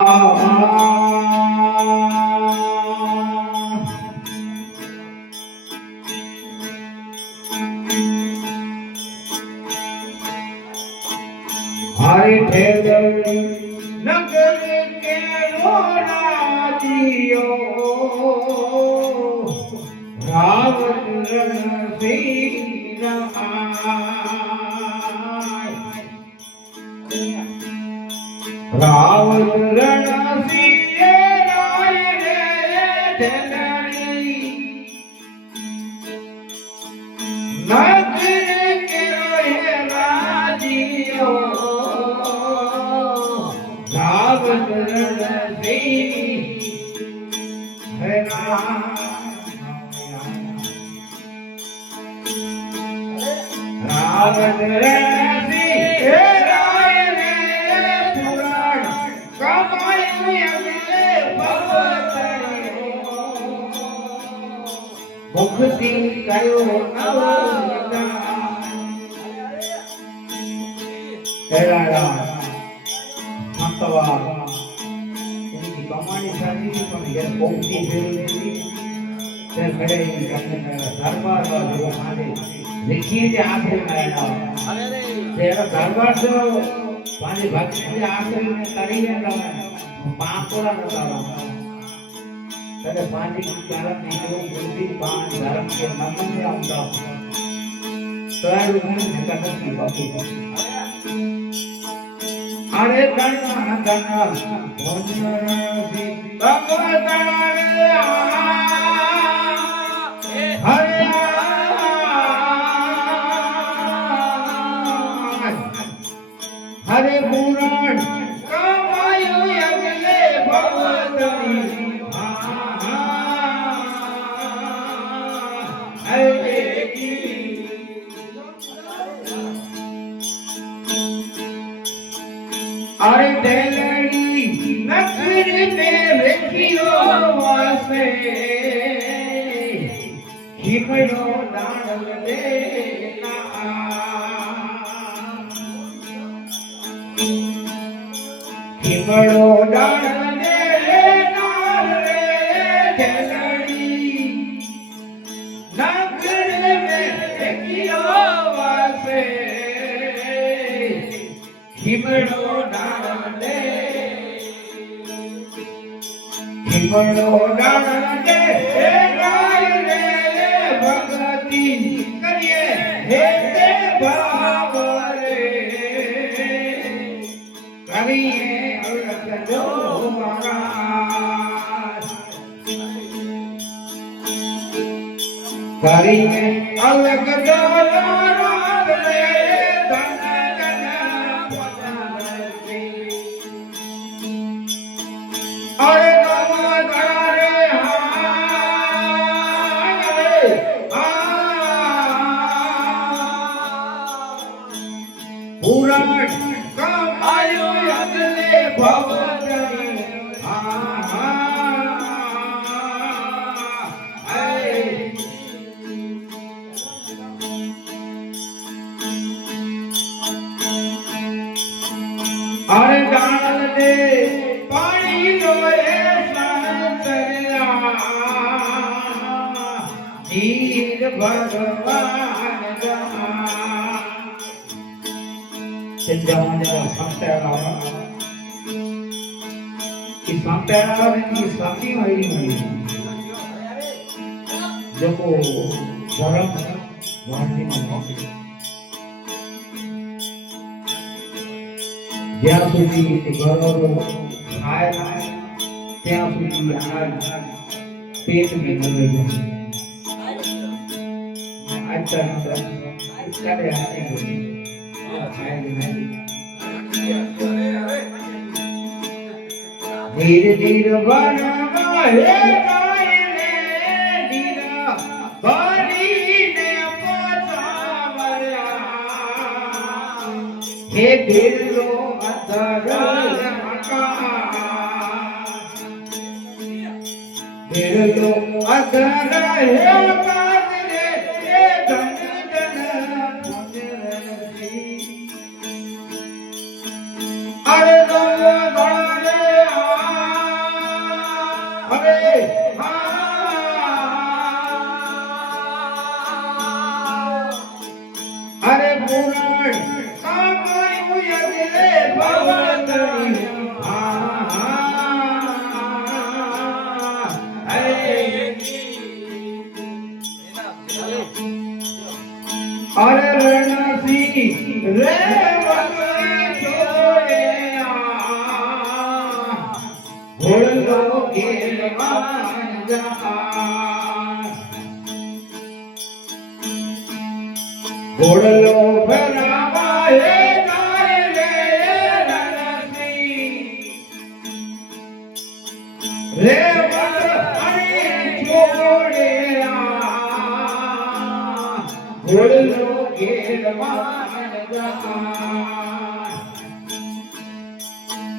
हरे ठेगड़ी नगर के राजियो रावण रण सिंह रावण रण सिंह राय रे ठेगड़ी नगर के राजियो रावण रण सिंह है रावण रण सिंह राय रे पुराण कमाई अगले मुक्ति कयो कमानी साथी पण यार मुक्ति दरबार जो माने लिखी जे आखिर में तेरा दरबार जो पानी भक्ति के आखिर में करी ने पापोरा नता तेरे पानी की कारण नहीं जो बुद्धि पान धर्म के नमन में आਉਂदा तो रूप में कथा की बाकी अरे कन्ना कन्ना भोजनसी भगवतारे हरे हरे पुराण कमायो अगले भगवतनी अरे देलड़ी नखर में रखियो वासे हिमड़ो दान लेना हिमड़ो दान लेना रे देलड़ी नखर में रखियो वासे हिमड़ो हिमड़ो डाल दे राय रे भगती करिए हे भाव रे करिए अलग जो महाराज करिए अलग जो महाराज रे अरे पुराण कमायो अगले भवतनी अरे डाल दे पानी लोए संतरिया धीर भगवान जमाने का संतरा की संतरा की साथी हुई जो को धर्म वाणी में मौके જ્યાં સુધી ઘરો ખાય ત્યાં સુધી અનાજ પેટ में નવે अच्छा करे आते धीरे धीरे बना हे गाय रे धीरा बड़ी ने पोछावया हे दिलो अधर मका दिलो अधर हे काजरे हे धन धन पुजरती अरे दो घड़े ઘોડલો ઘેરમાં જાય ઘોડલો ભરાવા હે જાય રે રણસી રે ઘોડલો ઘેરમાં જાય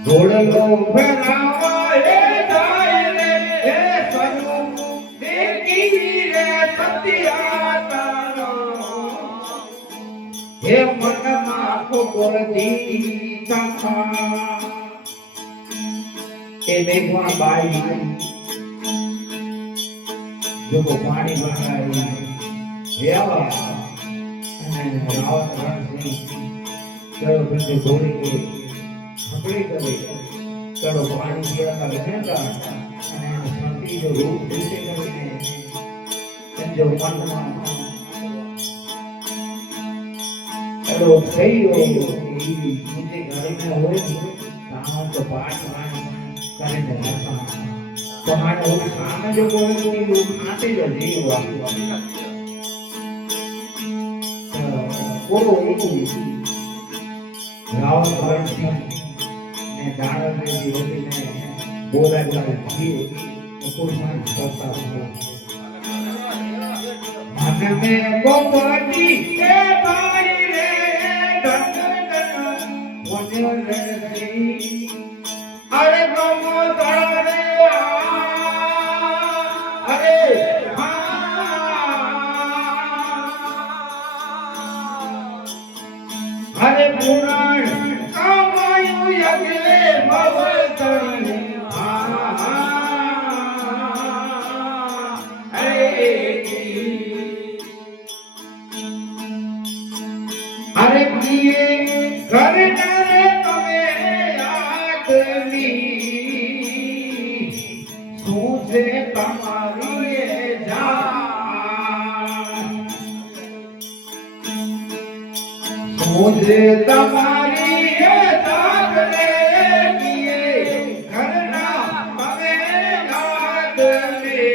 ઘોડલો ભરાવા હે જાય રે હે સ્વરૂપ દેખી રે સત્યાતાનો હે મનમાં ખોટી તમા એ મેઘમાં બાઈ જો પાણી ભરાય હેવા અને રાવત રણસિંહ ચલો બંને ઘોડી ગઈ હકડી કરી ચલો પાણી પીવાના બેઠા અને સ્મૃતિ જો રૂપ દેશે કરીને જો મનમાં ચલો થઈ ગયો મુજે ઘરમાં હોય તાવ તો પાઠ કરીને રાખવા તમારે હું સામે જો બોલે તો આતે જ જીવવા બોલો રાવણ રણસિંહ ને દાણવની જીવતીને બોલાવવા છીએ કુરબાન કરતા હતા મને ગોપતી એ ભાઈ રે ધન રણસિંહ અરે ગમો તારે અરે હરે પુરાણ કામાયું યજ્ઞે ભવતરી હરે કિએ કરનારે તમે યાદની શું છે તમારી જાન मुझे तुम्हारी ये जागने किए करना हमें याद में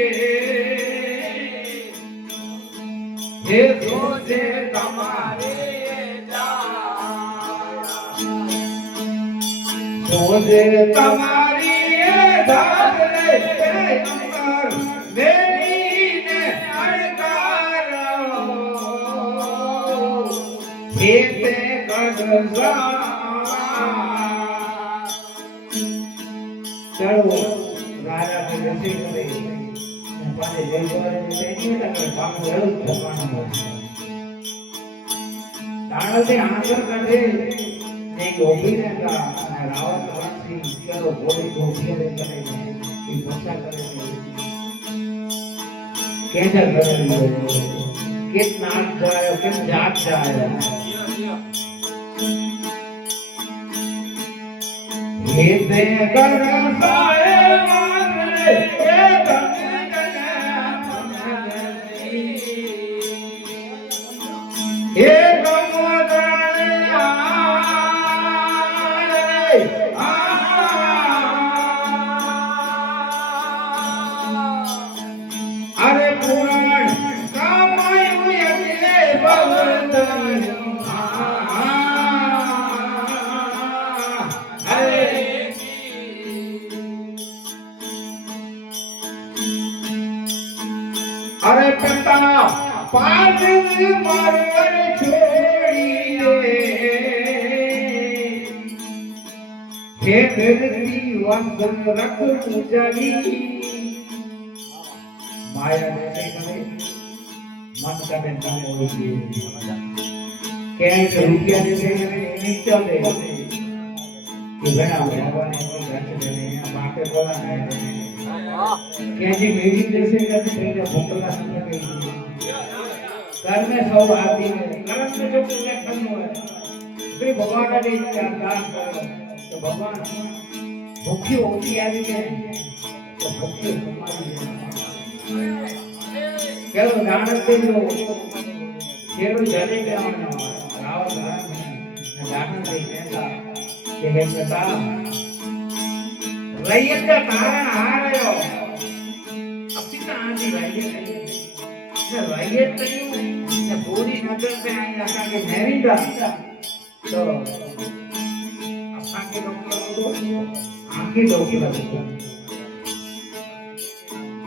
ये सोचे तुम्हारे सोचे तुम्हारी ये जागने अंदर मेरी ने अड़कारो हेते गगजा चलो राजा के रसी करे पाले जयद्वार ने तेनी तक काम हेल थकानो दाणो से आंसर करे ने गोभी ने का रावत रणसिंह चलो गोभी गोभी ले करे ये भाषा करे कैसा करे कितना जाए किन जात जाए हे ते गरसाए मारे हे हे गमोदरे अरे पुराण कामायु यज्ञे भवतरी अरे पिता पाद मरवर छोड़िए हे धरती वंदन रख उजली माया जैसे करे मन का बेटा होगी कैश रुपया जैसे करे नीचे दे कि बना भगवान ने घर देने बातें बोला है कैसी मेरी जैसे करते पहले भोकला समझ गई घर में सब आती है कर्म में जो कलेक्शन हुआ है फिर भगवान ने चार दान करो तो भगवान भूखी होती आदमी है तो भूखी हमारी चलो दान से जो शेरों जले के राव दान से कहता कि हे पिता रैयत का कारण हारयो अपिता आदि रैयत ने रैयत ने पूरी नजर से आई असा के नेरिंदा तो असा के डॉक्टर आंखी डॉक्टर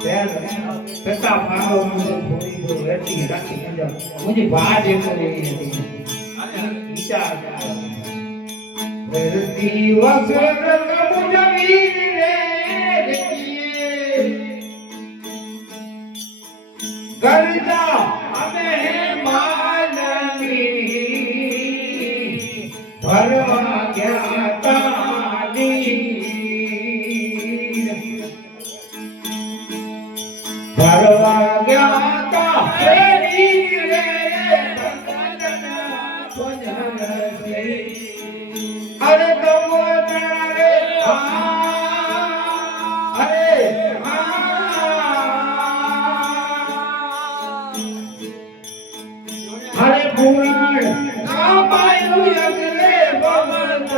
पिता मारो मुझे थोड़ी जो रहती रखी मुझे बात एक रही है विचार धरती वसर मुझे वीर करता हमें मानवी भरवा क्या ताली भरवा गया था तेरी रे अरे तुम अरे अरे पुराण ना पायु अगले भगवत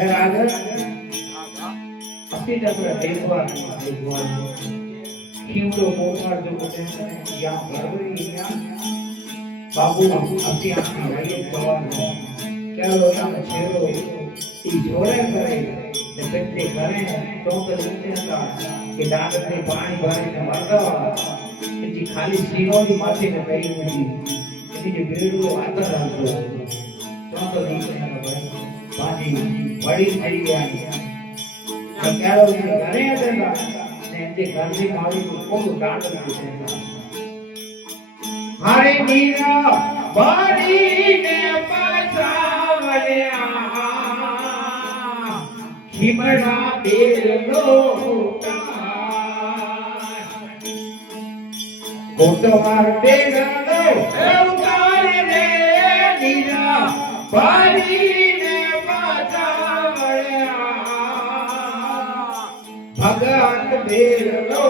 राजा अपनी तरफ देखवा कीवड़ो मोहर जो कहते हैं या बरबरी या बाबू अपनी अपनी राइए जवान क्या लोटा में छेड़ो ई जोड़े करे ने बेटे करे तो कर लेते हैं कि दांत में पानी भरे ने मरदा इनकी खाली सीनो की माथे में पई हुई इनकी बेड़ो आदर रखो तो नहीं करना भाई बड़ी થઈ ગયા અત્યારે ઘરે હતા ને તે ઘરથી મારું કોનું દાંત નાખ્યું હારે મીરા બારીને પાછાવળ્યા ખીમડા દેલો કોટવાર દેલો ઉતાર રે મીરા બારીને भगत बेलो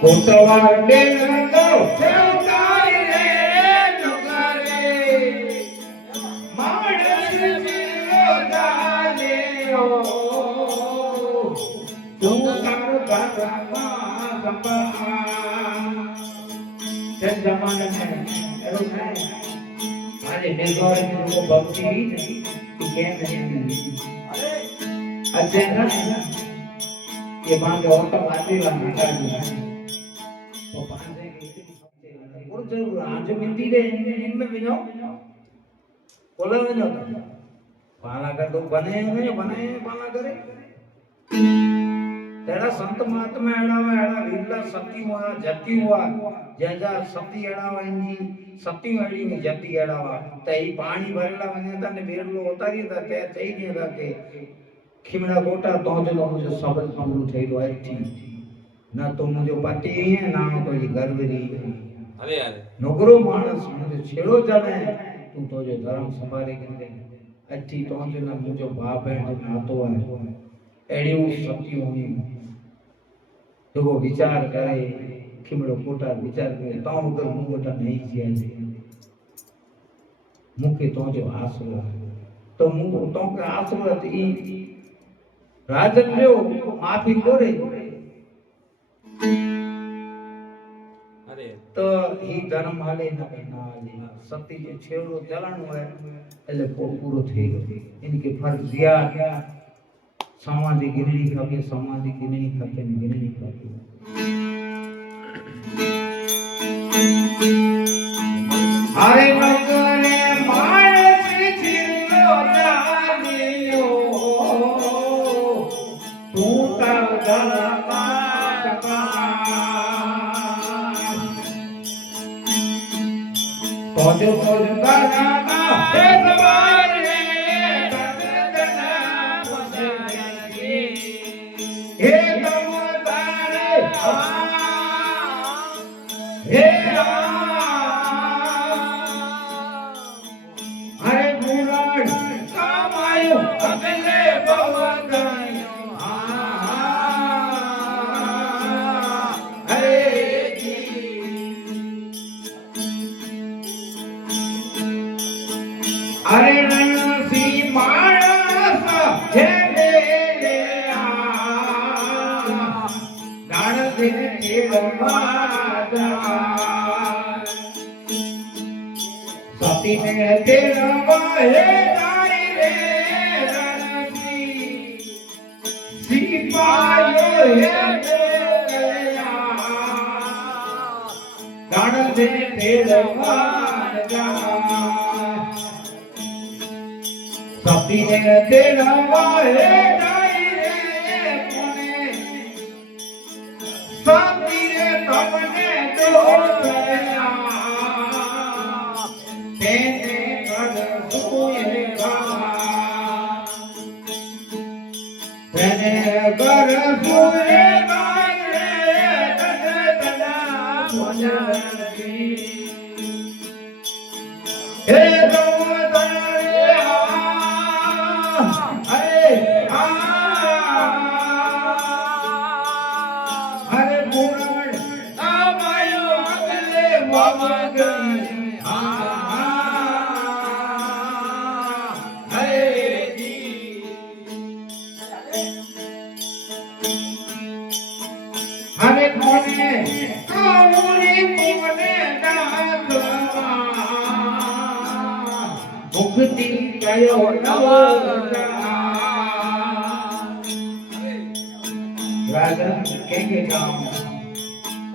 कोटवार बेलो उतार रे नगरे माडस बेलो डाले ओ तू कर बरमा संपा जन जमाने में ऐसा नहीं अरे निर्गौर में वो भक्ति नहीं कि क्या नहीं अचानक ये बात और तो आते वाला नहीं तो पांचे के और जरूर आज मिलती रहे इनमें भी जाओ बोला में जाओ पाला कर तो बने पाला करे तेरा संत महात्मा एड़ा वीरला सती हुआ जति हुआ जजा सती एड़ा वंजी सती एड़ी में जति एड़ा हुआ तई पानी भरेला वने तने बेरलो उतारी था ते चई दे था के खिमड़ा गोटा तो जो मुझे सबल पूरो થઈ ગયો આથી ना तो मुझे पति है ना कोई गर्वरी अरे यार नोकरो मानस मुझे छेड़ो जाने तू तो जो धर्म संभाले के अठी तो जो ना मुझे बाप है नातो है एड़ी सती होनी तो वो विचार करे खिमड़ो कोटा विचार करे तो अगर मुंगोटा नहीं जिया मुखे तो जो आसरो तो मुंगो तो के आसरो ई राजन जो माफी करे अरे तो ही धर्म हाले न हाले सती जे छेड़ो चलाणो है એટલે પૂરો થઈ ગયો इनके फर्ज दिया समाधि गिरणी खपे समाधि गिरणी खपे गिरणी खपे अरे नगरे मानस छिलो जानियो तू कर दरका तो जो करना हे सवार रे हे कमतारे हे हरे पुराण कामायो अगले भवदायो અરે રણસી માણસ હે લે આ ગાણ દે તેરવા સતી ને તેરવા હે ગાય રે રણસી સિપાયો હે ગાણ દે તેરવા સતી ને તેરવા હે ગાય રે કોને સતી રે તમને દોડ્યા તેને કર સુએ ગા તેને કર સુએ ગાય રે દડા મોજરી હે હરે કોને કાઉરી કોને ડાકવા મુક્તિ ગયો રાજા કે કામ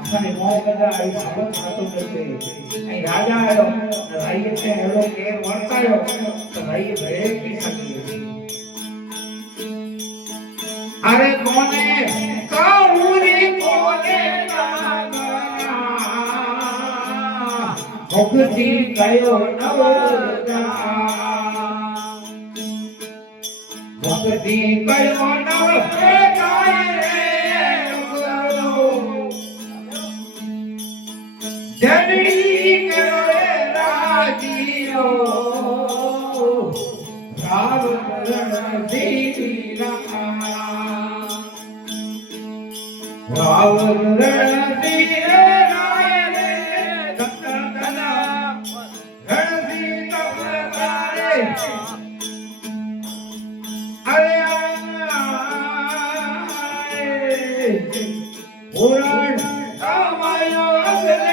અસાને મોહ કદા આ સાબત થતો નથી અહીં રાજા આવ્યો રાઈએ તે હેલો કેર વર્તાયો તો રાઈએ ભરે પી શકીએ અરે કોને કાઉરી કોને ડાકવા મુક્તિ ગયો મુક્તિ ગયો જનની કરો રાજીઓ રાવ રણધીર રાવ રણધીર રાય રે દત્તના રણધીર તપતારે અરે પુરાણ કમાયો અગલે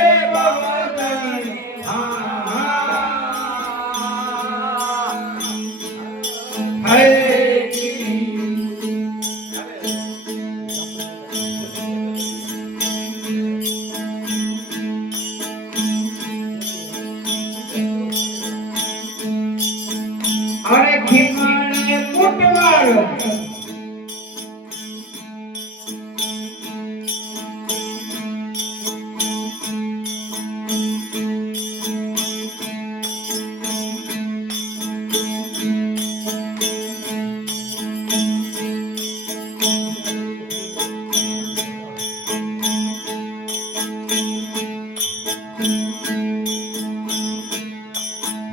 અરે ખીમાણે કુટવાળો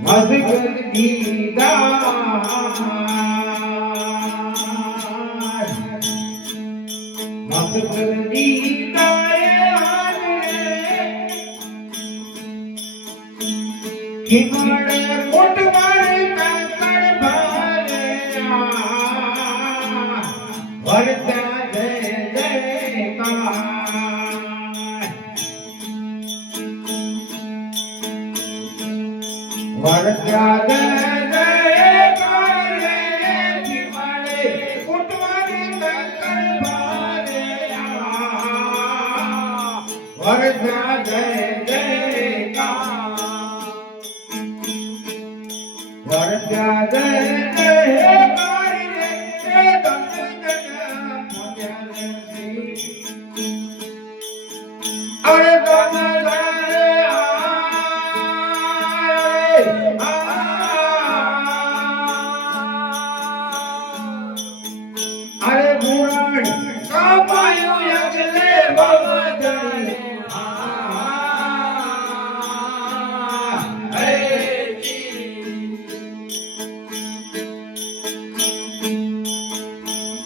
મધુર દીદાર મધુર દીદાર ખીમડે કોટવાળ કાકડ ભારે વરતા જય જયકાર વરતા જય જયકાર રે ખીમડે કોટવાળ કાકડ ભારે વરતા જય વરતા જય જયકાર રે અરે અરે પુરાણ કમાયો અગલે ભવદન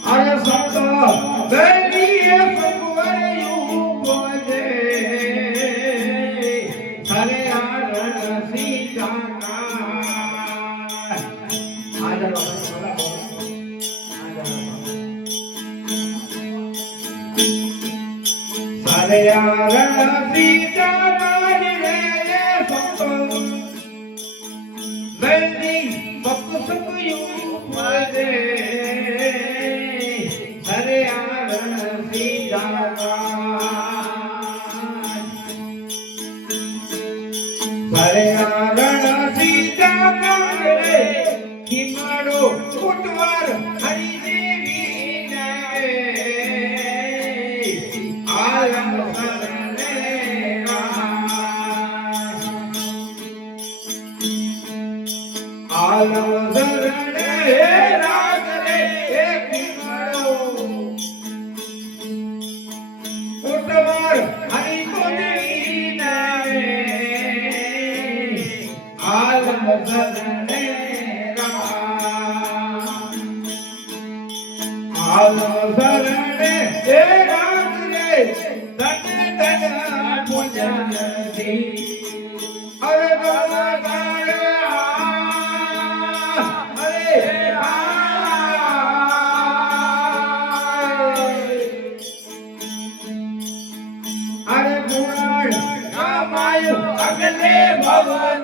અરે સંતો ગરીએ સંવરયું બોલે રણ સીતા મારી રે સંતો વેલી સક સક યુ પડે હરે આ રણ સીતા હરે આ રણ સીતા મારે કિમાડો ઉઠવાર હરી દેવી ને આલમ સરને આલમ સરને રાગ રે કિમાડો ઉઠવાર હરી દેવી ને આલમ સરને આલમ સરણે એ રાગ રે તન તન પૂજન દી અરે ગોલા ગાય અરે અરે પુરાણ રામાયણ અગલે ભવન